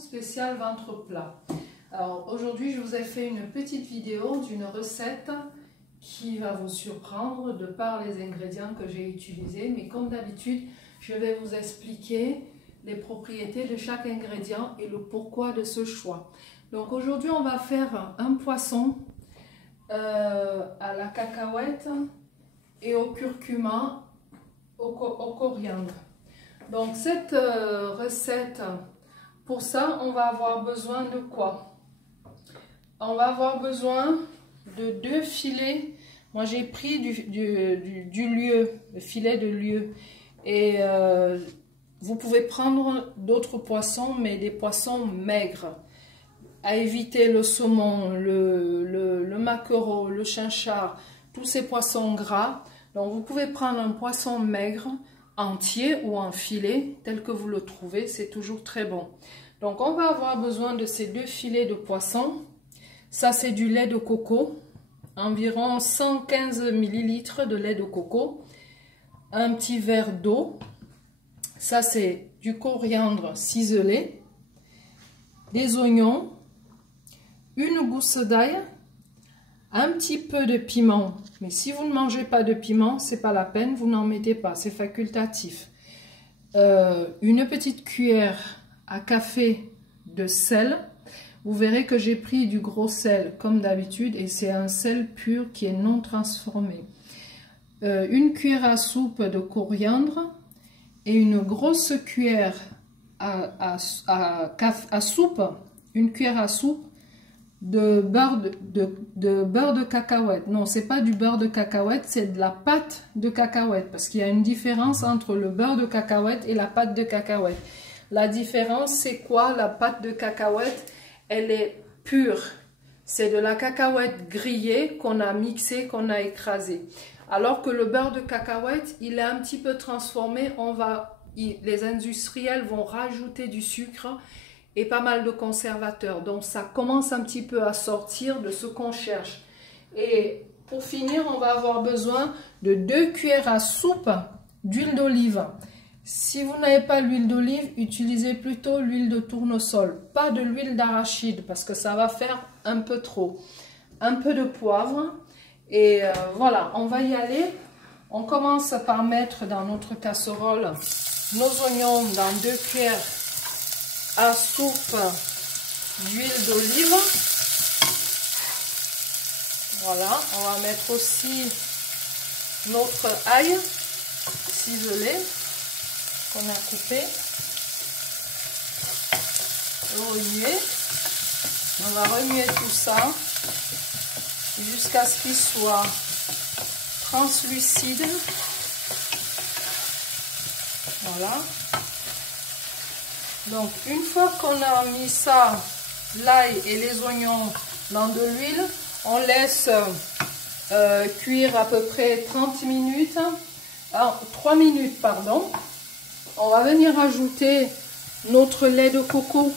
Spécial ventre plat. Alors aujourd'hui je vous ai fait une petite vidéo d'une recette qui va vous surprendre de par les ingrédients que j'ai utilisés, mais comme d'habitude je vais vous expliquer les propriétés de chaque ingrédient et le pourquoi de ce choix. Donc aujourd'hui on va faire un poisson à la cacahuète et au curcuma, au coriandre. Donc cette recette, pour ça on va avoir besoin de quoi? On va avoir besoin de 2 filets. Moi j'ai pris du lieu, le filet de lieu, et vous pouvez prendre d'autres poissons, mais des poissons maigres. À éviter le saumon, le maquereau, le chinchard, tous ces poissons gras. Donc vous pouvez prendre un poisson maigre, entier ou en filet, tel que vous le trouvez, c'est toujours très bon. Donc on va avoir besoin de ces 2 filets de poisson. Ça c'est du lait de coco, environ 115 ml de lait de coco, un petit verre d'eau. Ça c'est du coriandre ciselé, des oignons, une gousse d'ail, un petit peu de piment, mais si vous ne mangez pas de piment, c'est pas la peine, vous n'en mettez pas, c'est facultatif. Une petite cuillère à café de sel. Vous verrez que j'ai pris du gros sel comme d'habitude et c'est un sel pur qui est non transformé. Une cuillère à soupe de coriandre et une grosse cuillère à soupe, une cuillère à soupe de beurre de cacahuète. Non, c'est pas du beurre de cacahuète, c'est de la pâte de cacahuète, parce qu'il y a une différence entre le beurre de cacahuète et la pâte de cacahuète. La différence, c'est quoi? La pâte de cacahuète, elle est pure. C'est de la cacahuète grillée qu'on a mixée, qu'on a écrasée. Alors que le beurre de cacahuète, il est un petit peu transformé. Les industriels vont rajouter du sucre et pas mal de conservateurs. Donc ça commence un petit peu à sortir de ce qu'on cherche. Et pour finir, on va avoir besoin de 2 cuillères à soupe d'huile d'olive. Si vous n'avez pas l'huile d'olive, utilisez plutôt l'huile de tournesol, pas de l'huile d'arachide parce que ça va faire un peu trop. Un peu de poivre et voilà, on va y aller. On commence par mettre dans notre casserole nos oignons dans 2 cuillères à soupe d'huile d'olive. Voilà, on va mettre aussi notre ail ciselé qu'on a coupé. Remuer. On va remuer tout ça jusqu'à ce qu'il soit translucide. Voilà. Donc une fois qu'on a mis ça, l'ail et les oignons dans de l'huile, on laisse cuire à peu près 30 minutes, 3 minutes pardon. On va venir ajouter notre lait de coco.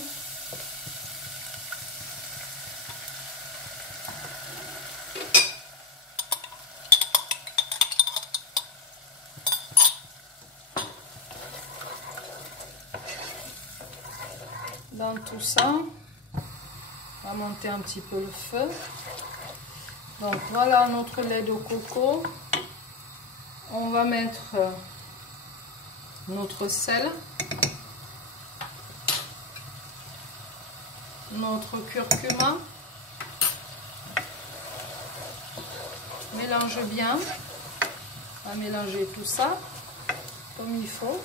Dans tout ça, on va monter un petit peu le feu. Donc voilà notre lait de coco. On va mettre notre sel, notre curcuma. Mélange bien. On va mélanger tout ça comme il faut.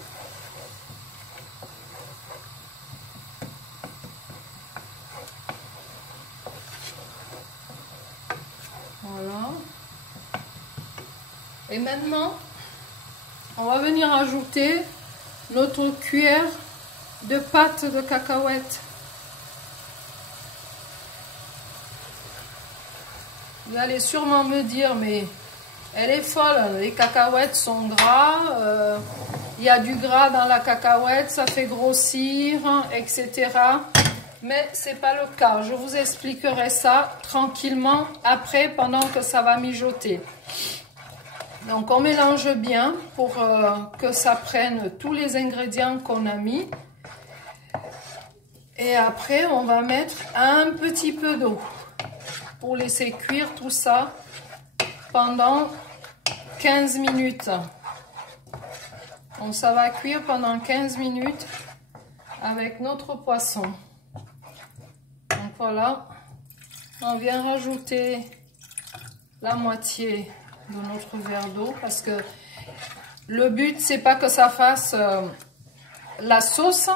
Voilà. Et maintenant, on va venir ajouter notre cuillère de pâte de cacahuète. Vous allez sûrement me dire, mais elle est folle, les cacahuètes sont gras, il y a du gras dans la cacahuète, ça fait grossir, etc. Mais ce n'est pas le cas. Je vous expliquerai ça tranquillement après, pendant que ça va mijoter. Donc on mélange bien pour que ça prenne tous les ingrédients qu'on a mis. Et après, on va mettre un petit peu d'eau pour laisser cuire tout ça pendant 15 minutes. Donc ça va cuire pendant 15 minutes avec notre poisson. Donc voilà, on vient rajouter la moitié de notre verre d'eau parce que le but c'est pas que ça fasse la sauce,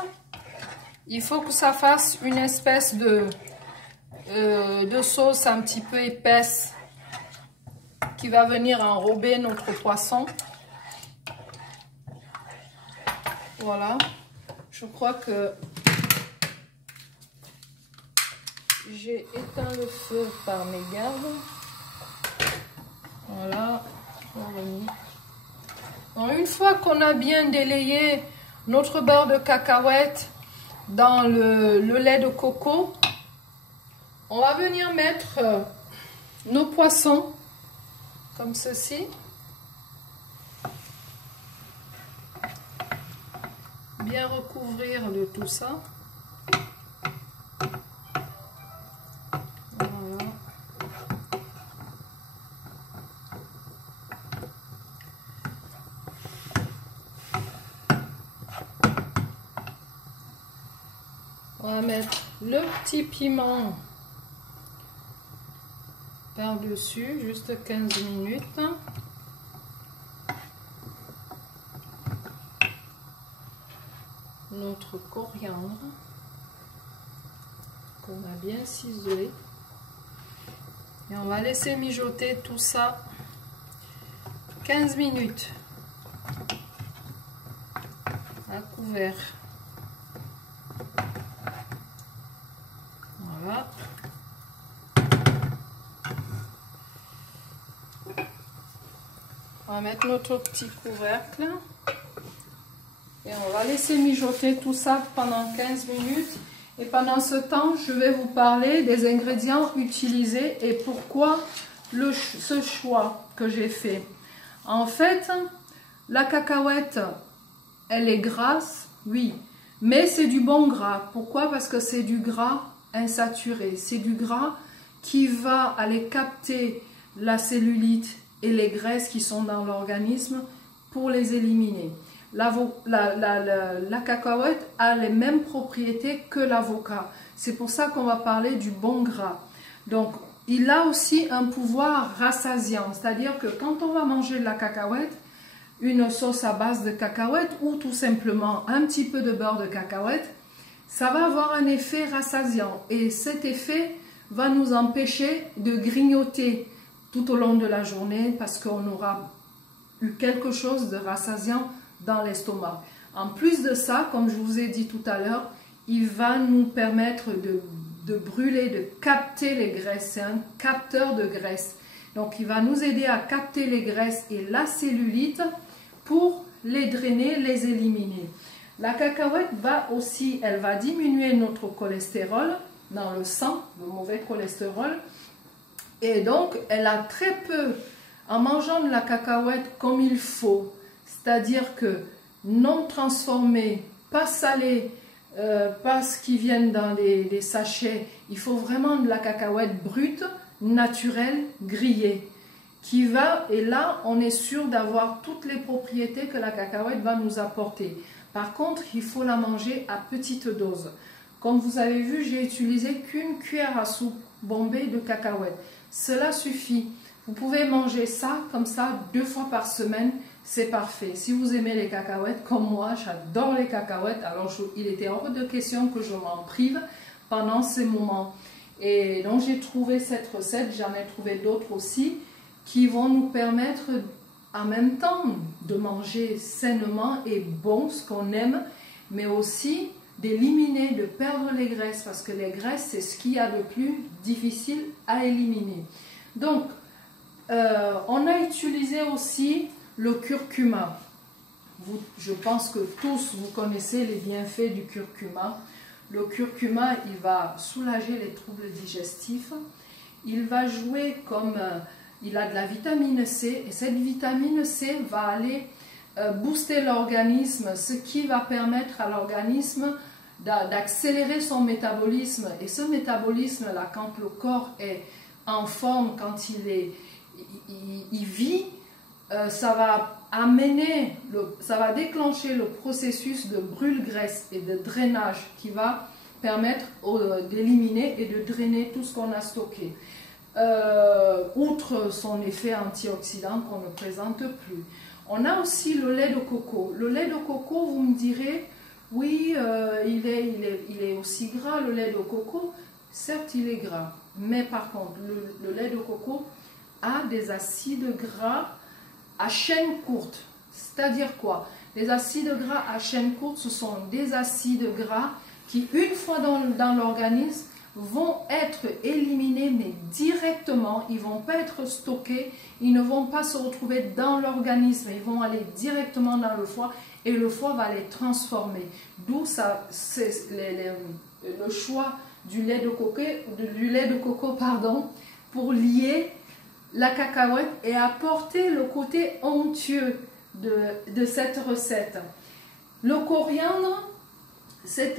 il faut que ça fasse une espèce de sauce un petit peu épaisse qui va venir enrober notre poisson. Voilà, je crois que j'ai éteint le feu par mégarde. Voilà, donc une fois qu'on a bien délayé notre beurre de cacahuète dans le lait de coco, on va venir mettre nos poissons comme ceci. Bien recouvrir de tout ça. Voilà. On va mettre le petit piment par-dessus, juste 15 minutes. Notre coriandre qu'on a bien ciselé. Et on va laisser mijoter tout ça 15 minutes à couvert. Voilà. On va mettre notre petit couvercle. Et on va laisser mijoter tout ça pendant 15 minutes. Et pendant ce temps, je vais vous parler des ingrédients utilisés et pourquoi ce choix que j'ai fait. En fait, la cacahuète, elle est grasse, oui, mais c'est du bon gras. Pourquoi? Parce que c'est du gras insaturé. C'est du gras qui va aller capter la cellulite et les graisses qui sont dans l'organisme pour les éliminer. La cacahuète a les mêmes propriétés que l'avocat. C'est pour ça qu'on va parler du bon gras. Donc, il a aussi un pouvoir rassasiant. C'est-à-dire que quand on va manger de la cacahuète, une sauce à base de cacahuète ou tout simplement un petit peu de beurre de cacahuète, ça va avoir un effet rassasiant. Et cet effet va nous empêcher de grignoter tout au long de la journée parce qu'on aura eu quelque chose de rassasiant dans l'estomac. En plus de ça, comme je vous ai dit tout à l'heure, il va nous permettre de brûler, de capter les graisses. C'est un capteur de graisse. Donc, il va nous aider à capter les graisses et la cellulite pour les drainer, les éliminer. La cacahuète va aussi, elle va diminuer notre cholestérol dans le sang, le mauvais cholestérol. Et donc, elle a très peu, en mangeant de la cacahuète comme il faut, c'est-à-dire que non transformé, pas salé, pas ce qui viennent dans les sachets. Il faut vraiment de la cacahuète brute, naturelle, grillée. Et là, on est sûr d'avoir toutes les propriétés que la cacahuète va nous apporter. Par contre, il faut la manger à petite dose. Comme vous avez vu, j'ai utilisé qu'une cuillère à soupe bombée de cacahuètes. Cela suffit. Vous pouvez manger ça comme ça 2 fois par semaine. C'est parfait. Si vous aimez les cacahuètes, comme moi, j'adore les cacahuètes. Alors, il était hors de question que je m'en prive pendant ces moments. Et donc, j'ai trouvé cette recette. J'en ai trouvé d'autres aussi qui vont nous permettre en même temps de manger sainement et bon, ce qu'on aime, mais aussi d'éliminer, de perdre les graisses, parce que les graisses, c'est ce qu'il y a de plus difficile à éliminer. Donc, on a utilisé aussi le curcuma. Je pense que tous vous connaissez les bienfaits du curcuma. Le curcuma, il va soulager les troubles digestifs. Il va jouer comme... il a de la vitamine C, et cette vitamine C va aller booster l'organisme, ce qui va permettre à l'organisme d'accélérer son métabolisme. Et ce métabolisme-là, quand le corps est en forme, quand il vit, ça va ça va déclencher le processus de brûle-graisse et de drainage qui va permettre d'éliminer et de drainer tout ce qu'on a stocké. Outre son effet antioxydant qu'on ne présente plus. On a aussi le lait de coco. Le lait de coco, vous me direz, oui, il est aussi gras, le lait de coco. Certes, il est gras, mais par contre, le lait de coco a des acides gras à chaîne courte. C'est-à-dire quoi? Les acides gras à chaîne courte, ce sont des acides gras qui, une fois dans l'organisme, vont être éliminés, mais directement. Ils ne vont pas être stockés, ils ne vont pas se retrouver dans l'organisme, ils vont aller directement dans le foie et le foie va les transformer. D'où le choix du lait de coco, pour lier la cacahuète et apporter le côté onctueux de cette recette. Le coriandre, c'est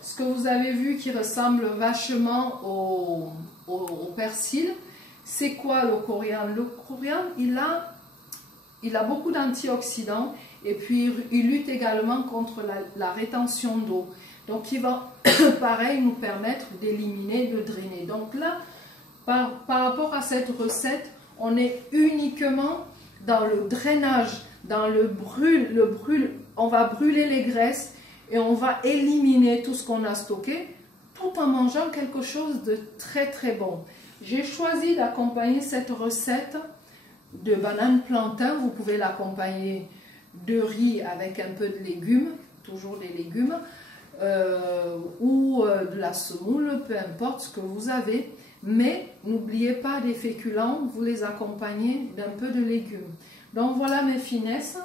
ce que vous avez vu qui ressemble vachement au persil. C'est quoi le coriandre? Le coriandre, il a beaucoup d'antioxydants et puis il lutte également contre la rétention d'eau. Donc il va pareil nous permettre d'éliminer, de drainer. Donc là, par rapport à cette recette, on est uniquement dans le drainage, dans le brûle. On va brûler les graisses et on va éliminer tout ce qu'on a stocké tout en mangeant quelque chose de très très bon. J'ai choisi d'accompagner cette recette de banane plantain. Vous pouvez l'accompagner de riz avec un peu de légumes, toujours des légumes, ou de la semoule, peu importe ce que vous avez. Mais n'oubliez pas des féculents, vous les accompagnez d'un peu de légumes. Donc voilà mes finesses.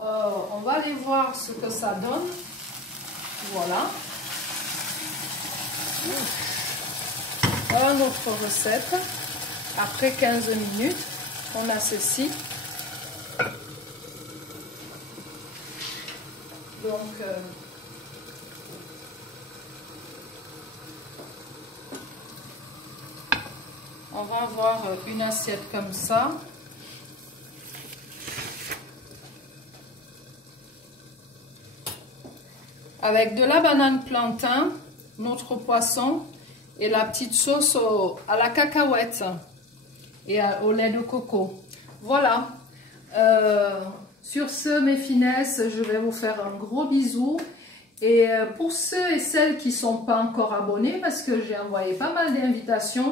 On va aller voir ce que ça donne. Voilà. Voilà notre recette. Après 15 minutes, on a ceci. Donc, on va avoir une assiette comme ça. Avec de la banane plantain, notre poisson et la petite sauce à la cacahuète et au lait de coco. Voilà. Sur ce, mes finesses, je vais vous faire un gros bisou. Et pour ceux et celles qui ne sont pas encore abonnés, parce que j'ai envoyé pas mal d'invitations,